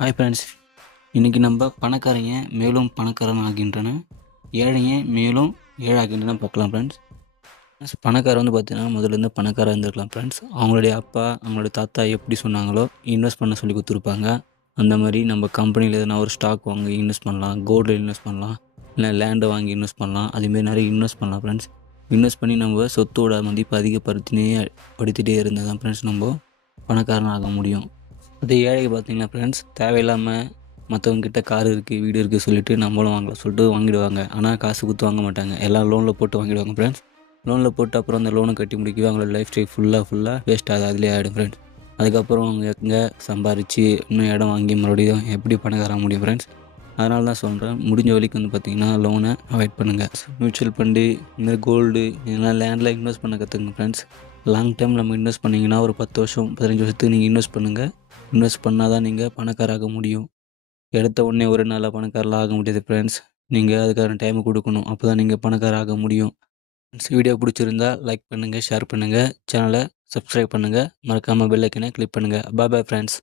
Hi friends, இன்றைக்கி நம்ம பணக்காரங்க மேலும் பணக்காரன் ஆகின்றன, ஏழைங்க மேலும் ஏழாகின்றன பார்க்கலாம் ஃப்ரெண்ட்ஸ். பணக்காரர் பார்த்தீங்கன்னா முதல்லேருந்து பணக்காரர் இருந்திருக்கலாம் ஃப்ரெண்ட்ஸ். அவங்களுடைய அப்பா அவங்களுடைய தாத்தா எப்படி சொன்னாங்களோ இன்வெஸ்ட் பண்ண சொல்லி கொடுத்துருப்பாங்க. அந்த மாதிரி நம்ம கம்பெனியில் எதனா ஒரு ஸ்டாக் வாங்கி இன்வெஸ்ட் பண்ணலாம், கோல்டில் இன்வெஸ்ட் பண்ணலாம், இல்லை லேண்டை வாங்கி இன்வெஸ்ட் பண்ணலாம். அதேமாரி நிறைய இன்வெஸ்ட் பண்ணலாம் ஃப்ரெண்ட்ஸ். இன்வெஸ்ட் பண்ணி நம்ம சொத்தோட மதிப்பு படுத்திகிட்டே இருந்தால் தான் ஃப்ரெண்ட்ஸ் நம்ம பணக்காரன் ஆக முடியும். அதே ஏழைக்கு பார்த்தீங்கன்னா ஃப்ரெண்ட்ஸ், தேவையில்லாமல் மற்றவங்ககிட்ட கார் இருக்குது வீடு இருக்குது சொல்லிவிட்டு நம்மளும் வாங்கலாம் சொல்லிட்டு வாங்கிடுவாங்க. ஆனால் காசு கொடுத்து வாங்க மாட்டாங்க, எல்லாம் லோனில் போட்டு வாங்கிடுவாங்க ஃப்ரெண்ட்ஸ். லோனில் போட்டு அப்புறம் அந்த லோனை கட்டி முடிக்கவே அவங்களோட லைஃப் ஸ்டைல் ஃபுல்லாக வேஸ்ட் ஆகுது, அதிலே ஆகிடும் ஃப்ரெண்ட்ஸ். அதுக்கப்புறம் அவங்க எங்கே சம்பாரித்து இன்னும் இடம் வாங்கி மறுபடியும் எப்படி பணக்கார முடியும் ஃப்ரெண்ட்ஸ். அதனால தான் சொல்கிறேன், முடிஞ்ச வரைக்கும் பார்த்திங்கன்னா லோனை அவாய்ட் பண்ணுங்கள். மியூச்சுவல் ஃபண்டு, இந்த கோல்டு, இதெல்லாம் லேண்டில் இன்வெஸ்ட் பண்ண கற்றுக்குங்க ஃப்ரெண்ட்ஸ். லாங் டைம் நம்ம இன்வெஸ்ட் பண்ணிங்கன்னா ஒரு 10 வருஷம் 15 வருஷத்துக்கு நீங்கள் இன்வெஸ்ட் பண்ணுங்கள். இன்வெஸ்ட் பண்ணால் தான் நீங்கள் பணக்காராக முடியும். எடுத்த உடனே ஒரு நாளில் பணக்காரலாம் ஆக முடியாது ஃப்ரெண்ட்ஸ். நீங்கள் அதுக்கான டைம் கொடுக்கணும், அப்போ தான் நீங்கள் பணக்காராக முடியும். வீடியோ பிடிச்சிருந்தா லைக் பண்ணுங்கள், ஷேர் பண்ணுங்கள், சேனலை சப்ஸ்கிரைப் பண்ணுங்கள், மறக்காமல் பெல் ஐக்கனை கிளிக் பண்ணுங்கள். பாய் பாய் ஃப்ரெண்ட்ஸ்.